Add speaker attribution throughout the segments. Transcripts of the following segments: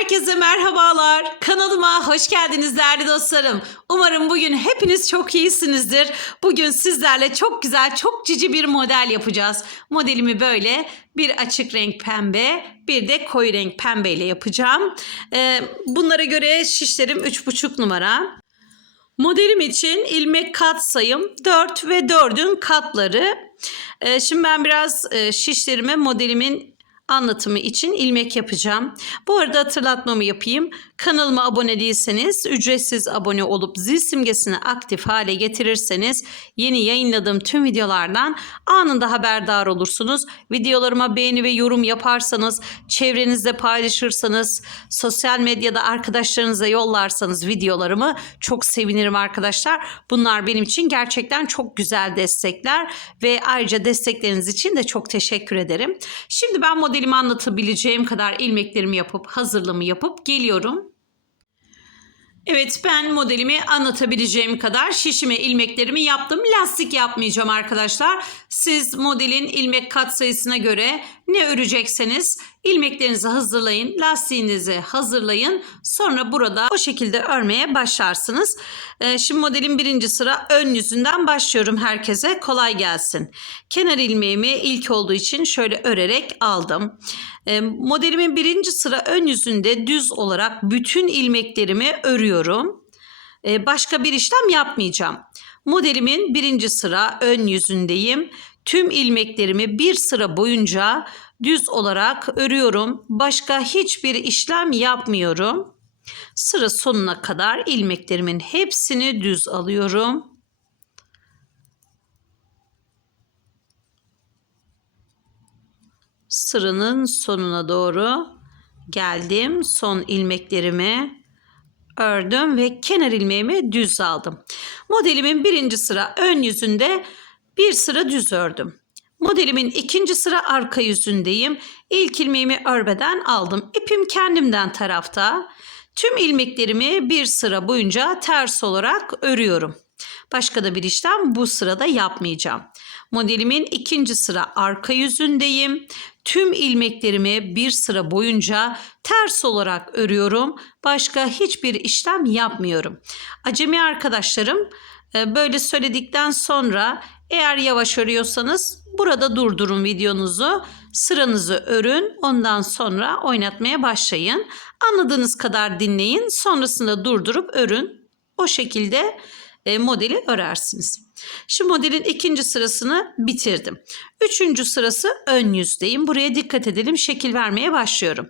Speaker 1: Herkese merhabalar. Kanalıma hoş geldiniz değerli dostlarım. Umarım bugün hepiniz çok iyisinizdir. Bugün sizlerle çok güzel, çok cici bir model yapacağız. Modelimi böyle bir açık renk pembe, bir de koyu renk pembe ile yapacağım. Ee, bunlara göre şişlerim 3,5 numara. Modelim için ilmek kat sayım 4 ve 4'ün katları. Ee, şimdi ben biraz e, şişlerime modelimin anlatımı için ilmek yapacağım. Bu arada hatırlatmamı yapayım. Kanalıma abone değilseniz ücretsiz abone olup zil simgesini aktif hale getirirseniz yeni yayınladığım tüm videolardan anında haberdar olursunuz. Videolarıma beğeni ve yorum yaparsanız, çevrenizde paylaşırsanız, sosyal medyada arkadaşlarınıza yollarsanız videolarımı çok sevinirim arkadaşlar. Bunlar benim için gerçekten çok güzel destekler ve ayrıca destekleriniz için de çok teşekkür ederim. Şimdi ben modelimi anlatabileceğim kadar ilmeklerimi yapıp hazırlığımı yapıp geliyorum. Evet ben modelimi anlatabileceğim kadar şişime ilmeklerimi yaptım. Lastik yapmayacağım arkadaşlar. Siz modelin ilmek kat sayısına göre ne örecekseniz ilmeklerinizi hazırlayın. Lastiğinizi hazırlayın. Sonra burada o şekilde örmeye başlarsınız. Ee, şimdi modelin birinci sıra ön yüzünden başlıyorum herkese. Kolay gelsin. Kenar ilmeğimi ilk olduğu için şöyle örerek aldım. Ee, modelimin birinci sıra ön yüzünde düz olarak bütün ilmeklerimi örüyorum. Ee, başka bir işlem yapmayacağım. Modelimin birinci sıra ön yüzündeyim. Tüm ilmeklerimi bir sıra boyunca düz olarak örüyorum. Başka hiçbir işlem yapmıyorum. Sıra sonuna kadar ilmeklerimin hepsini düz alıyorum. Sıranın sonuna doğru geldim. Son ilmeklerimi ördüm ve kenar ilmeğimi düz aldım. Modelimin birinci sıra ön yüzünde bir sıra düz ördüm. Modelimin ikinci sıra arka yüzündeyim. İlk ilmeğimi örmeden aldım. İpim kendimden tarafta. Tüm ilmeklerimi bir sıra boyunca ters olarak örüyorum. Başka da bir işlem bu sırada yapmayacağım. Modelimin ikinci sıra arka yüzündeyim. Tüm ilmeklerimi bir sıra boyunca ters olarak örüyorum. Başka hiçbir işlem yapmıyorum. Acemi arkadaşlarım e, böyle söyledikten sonra eğer yavaş örüyorsanız burada durdurun videonuzu. Sıranızı örün. Ondan sonra oynatmaya başlayın. Anladığınız kadar dinleyin. Sonrasında durdurup örün. O şekilde e, modeli örersiniz. Şu modelin ikinci sırasını bitirdim. Üçüncü sırası ön yüzdeyim. Buraya dikkat edelim. Şekil vermeye başlıyorum.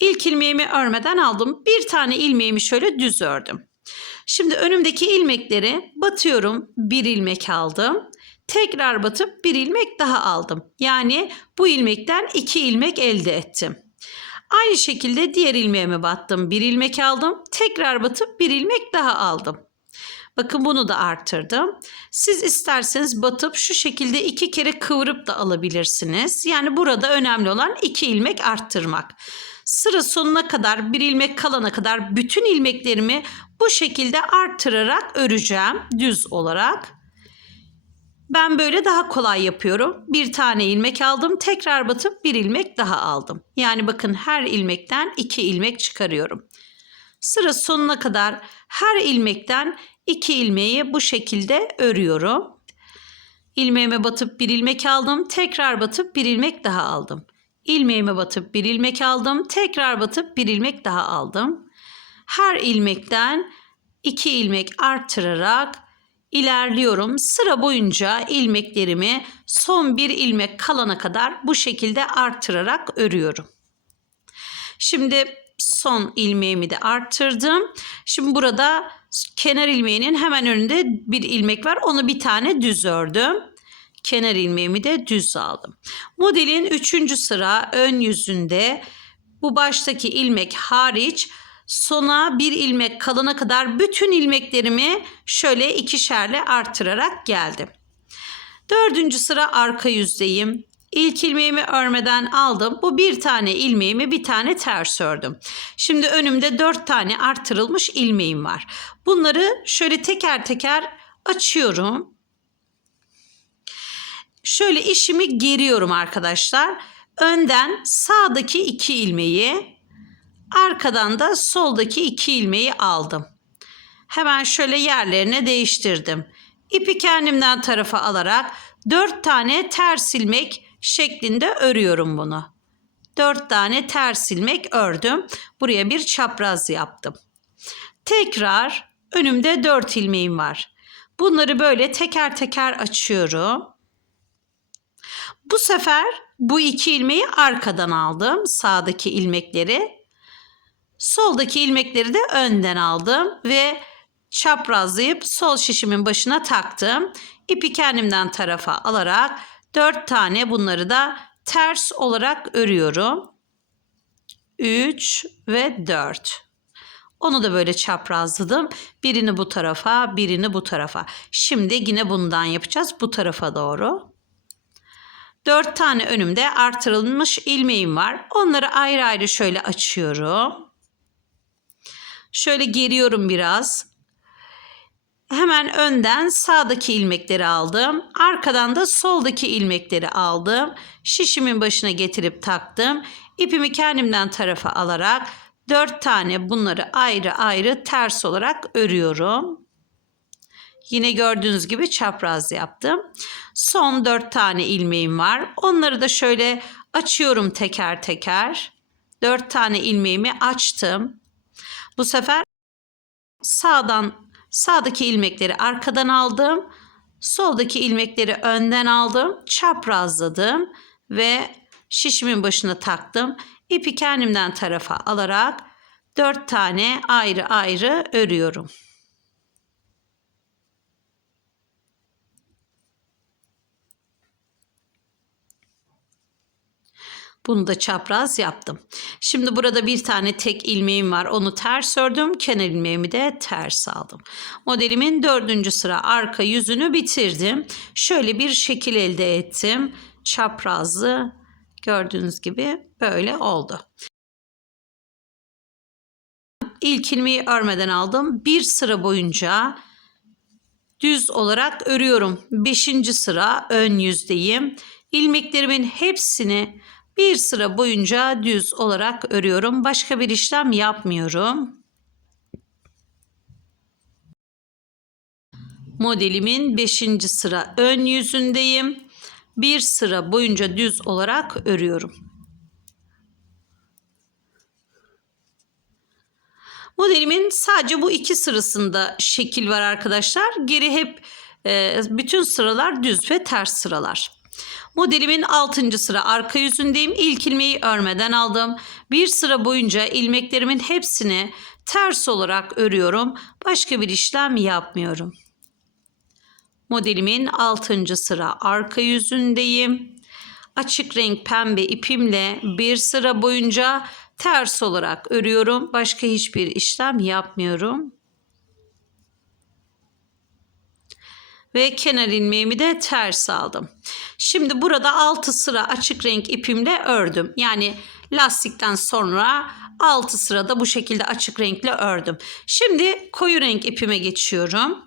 Speaker 1: İlk ilmeğimi örmeden aldım. Bir tane ilmeğimi şöyle düz ördüm. Şimdi önümdeki ilmekleri batıyorum. Bir ilmek aldım. Tekrar batıp bir ilmek daha aldım. Yani bu ilmekten iki ilmek elde ettim. Aynı şekilde diğer ilmeğime battım. Bir ilmek aldım. Tekrar batıp bir ilmek daha aldım. Bakın bunu da arttırdım. Siz isterseniz batıp şu şekilde iki kere kıvırıp da alabilirsiniz. Yani burada önemli olan iki ilmek arttırmak. Sıra sonuna kadar bir ilmek kalana kadar bütün ilmeklerimi bu şekilde arttırarak öreceğim düz olarak. Ben böyle daha kolay yapıyorum. Bir tane ilmek aldım, tekrar batıp bir ilmek daha aldım. Yani bakın her ilmekten iki ilmek çıkarıyorum. Sıra sonuna kadar her ilmekten iki ilmeği bu şekilde örüyorum. İlmeğime batıp bir ilmek aldım, tekrar batıp bir ilmek daha aldım. İlmeğime batıp bir ilmek aldım, tekrar batıp bir ilmek daha aldım. Her ilmekten iki ilmek arttırarak ilerliyorum. Sıra boyunca ilmeklerimi son bir ilmek kalana kadar bu şekilde arttırarak örüyorum. Şimdi son ilmeğimi de arttırdım. Şimdi burada kenar ilmeğinin hemen önünde bir ilmek var. Onu bir tane düz ördüm. Kenar ilmeğimi de düz aldım. Modelin üçüncü sıra ön yüzünde bu baştaki ilmek hariç sona bir ilmek kalana kadar bütün ilmeklerimi şöyle ikişerle artırarak geldim. Dördüncü sıra arka yüzdeyim. İlk ilmeğimi örmeden aldım. Bu bir tane ilmeğimi bir tane ters ördüm. Şimdi önümde dört tane artırılmış ilmeğim var. Bunları şöyle teker teker açıyorum. Şöyle işimi geriyorum arkadaşlar. Önden sağdaki iki ilmeği Arkadan da soldaki iki ilmeği aldım. Hemen şöyle yerlerine değiştirdim. İpi kendimden tarafa alarak dört tane ters ilmek şeklinde örüyorum bunu. Dört tane ters ilmek ördüm. Buraya bir çapraz yaptım. Tekrar önümde dört ilmeğim var. Bunları böyle teker teker açıyorum. Bu sefer bu iki ilmeği arkadan aldım. Sağdaki ilmekleri. Soldaki ilmekleri de önden aldım ve çaprazlayıp sol şişimin başına taktım. İpi kendimden tarafa alarak dört tane bunları da ters olarak örüyorum. 3 ve 4. Onu da böyle çaprazladım. Birini bu tarafa, birini bu tarafa. Şimdi yine bundan yapacağız bu tarafa doğru. 4 tane önümde artırılmış ilmeğim var. Onları ayrı ayrı şöyle açıyorum. Şöyle geriyorum biraz. Hemen önden sağdaki ilmekleri aldım. Arkadan da soldaki ilmekleri aldım. Şişimin başına getirip taktım. İpimi kendimden tarafa alarak dört tane bunları ayrı ayrı ters olarak örüyorum. Yine gördüğünüz gibi çapraz yaptım. Son dört tane ilmeğim var. Onları da şöyle açıyorum teker teker. Dört tane ilmeğimi açtım. Bu sefer sağdan Sağdaki ilmekleri arkadan aldım. Soldaki ilmekleri önden aldım. Çaprazladım ve şişimin başına taktım. İpi kendimden tarafa alarak dört tane ayrı ayrı örüyorum. Bunu da çapraz yaptım. Şimdi burada bir tane tek ilmeğim var. Onu ters ördüm. Kenar ilmeğimi de ters aldım. Modelimin dördüncü sıra arka yüzünü bitirdim. Şöyle bir şekil elde ettim. Çaprazlı gördüğünüz gibi böyle oldu. İlk ilmeği örmeden aldım. Bir sıra boyunca düz olarak örüyorum. Beşinci sıra ön yüzdeyim. İlmeklerimin hepsini bir sıra boyunca düz olarak örüyorum. Başka bir işlem yapmıyorum. Modelimin 5. sıra ön yüzündeyim. Bir sıra boyunca düz olarak örüyorum. Modelimin sadece bu iki sırasında şekil var arkadaşlar. Geri hep e, bütün sıralar düz ve ters sıralar. Modelimin 6. sıra arka yüzündeyim. İlk ilmeği örmeden aldım. Bir sıra boyunca ilmeklerimin hepsini ters olarak örüyorum. Başka bir işlem yapmıyorum. Modelimin 6. sıra arka yüzündeyim. Açık renk pembe ipimle bir sıra boyunca ters olarak örüyorum. Başka hiçbir işlem yapmıyorum. ve kenar ilmeğimi de ters aldım. Şimdi burada 6 sıra açık renk ipimle ördüm. Yani lastikten sonra 6 sırada bu şekilde açık renkle ördüm. Şimdi koyu renk ipime geçiyorum.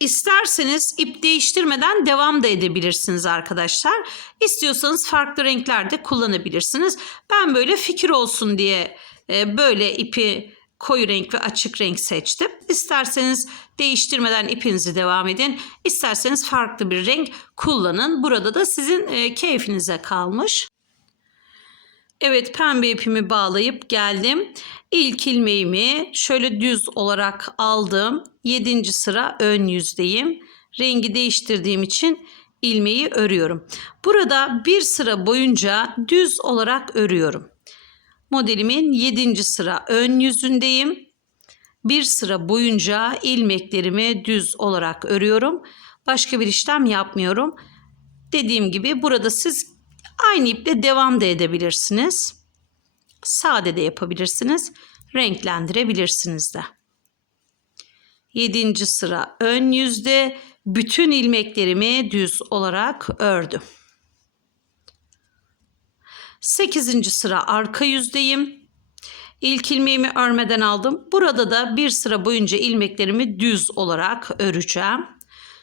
Speaker 1: İsterseniz ip değiştirmeden devam da edebilirsiniz arkadaşlar. İstiyorsanız farklı renklerde kullanabilirsiniz. Ben böyle fikir olsun diye e, böyle ipi koyu renk ve açık renk seçtim. İsterseniz değiştirmeden ipinizi devam edin. İsterseniz farklı bir renk kullanın. Burada da sizin e, keyfinize kalmış. Evet pembe ipimi bağlayıp geldim. İlk ilmeğimi şöyle düz olarak aldım. 7. sıra ön yüzdeyim. Rengi değiştirdiğim için ilmeği örüyorum. Burada bir sıra boyunca düz olarak örüyorum. Modelimin 7. sıra ön yüzündeyim. Bir sıra boyunca ilmeklerimi düz olarak örüyorum. Başka bir işlem yapmıyorum. Dediğim gibi burada siz aynı iple devam da edebilirsiniz. Sade de yapabilirsiniz. Renklendirebilirsiniz de. 7. sıra ön yüzde bütün ilmeklerimi düz olarak ördüm. 8. sıra arka yüzdeyim. İlk ilmeğimi örmeden aldım. Burada da bir sıra boyunca ilmeklerimi düz olarak öreceğim.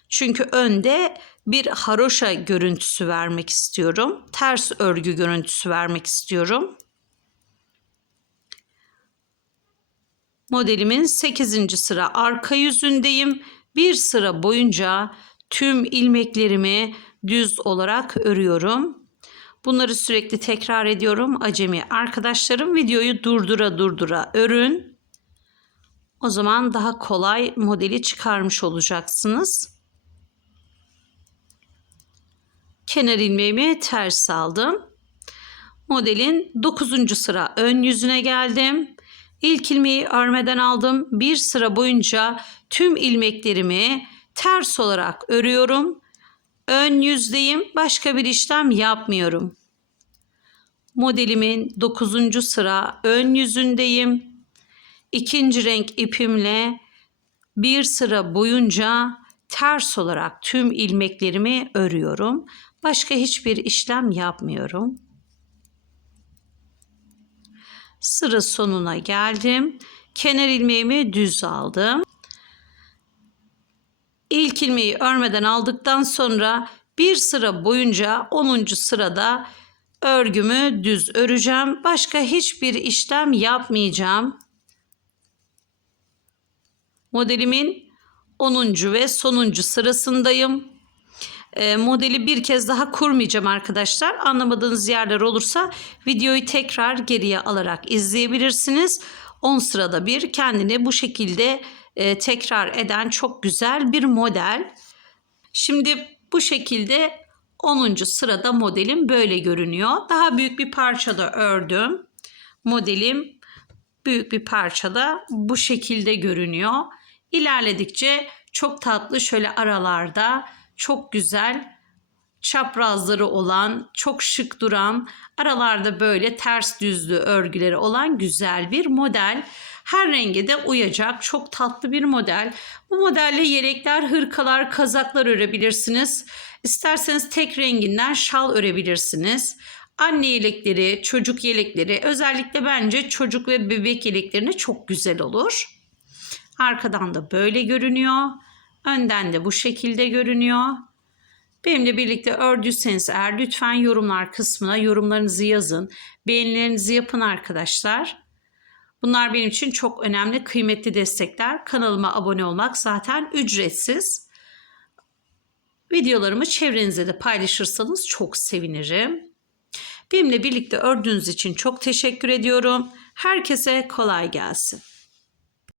Speaker 1: Çünkü önde bir haroşa görüntüsü vermek istiyorum. Ters örgü görüntüsü vermek istiyorum. Modelimin 8. sıra arka yüzündeyim. Bir sıra boyunca tüm ilmeklerimi düz olarak örüyorum. Bunları sürekli tekrar ediyorum. Acemi arkadaşlarım videoyu durdura durdura örün. O zaman daha kolay modeli çıkarmış olacaksınız. Kenar ilmeğimi ters aldım. Modelin 9. sıra ön yüzüne geldim. İlk ilmeği örmeden aldım. Bir sıra boyunca tüm ilmeklerimi ters olarak örüyorum. Ön yüzdeyim. Başka bir işlem yapmıyorum. Modelimin 9. sıra ön yüzündeyim. İkinci renk ipimle bir sıra boyunca ters olarak tüm ilmeklerimi örüyorum. Başka hiçbir işlem yapmıyorum. Sıra sonuna geldim. Kenar ilmeğimi düz aldım. İlk ilmeği örmeden aldıktan sonra bir sıra boyunca 10. sırada örgümü düz öreceğim. Başka hiçbir işlem yapmayacağım. Modelimin 10. ve sonuncu sırasındayım. E, modeli bir kez daha kurmayacağım arkadaşlar. Anlamadığınız yerler olursa videoyu tekrar geriye alarak izleyebilirsiniz. 10 sırada bir kendini bu şekilde e, tekrar eden çok güzel bir model. Şimdi bu şekilde 10. sırada modelim böyle görünüyor. Daha büyük bir parçada ördüm. Modelim büyük bir parçada bu şekilde görünüyor. İlerledikçe çok tatlı şöyle aralarda çok güzel çaprazları olan, çok şık duran, aralarda böyle ters düzlü örgüleri olan güzel bir model. Her renge de uyacak çok tatlı bir model. Bu modelle yelekler, hırkalar, kazaklar örebilirsiniz. İsterseniz tek renginden şal örebilirsiniz. Anne yelekleri, çocuk yelekleri, özellikle bence çocuk ve bebek yeleklerine çok güzel olur. Arkadan da böyle görünüyor. Önden de bu şekilde görünüyor. Benimle birlikte ördüyseniz eğer lütfen yorumlar kısmına yorumlarınızı yazın. Beğenilerinizi yapın arkadaşlar. Bunlar benim için çok önemli, kıymetli destekler. Kanalıma abone olmak zaten ücretsiz. Videolarımı çevrenize de paylaşırsanız çok sevinirim. Benimle birlikte ördüğünüz için çok teşekkür ediyorum. Herkese kolay gelsin.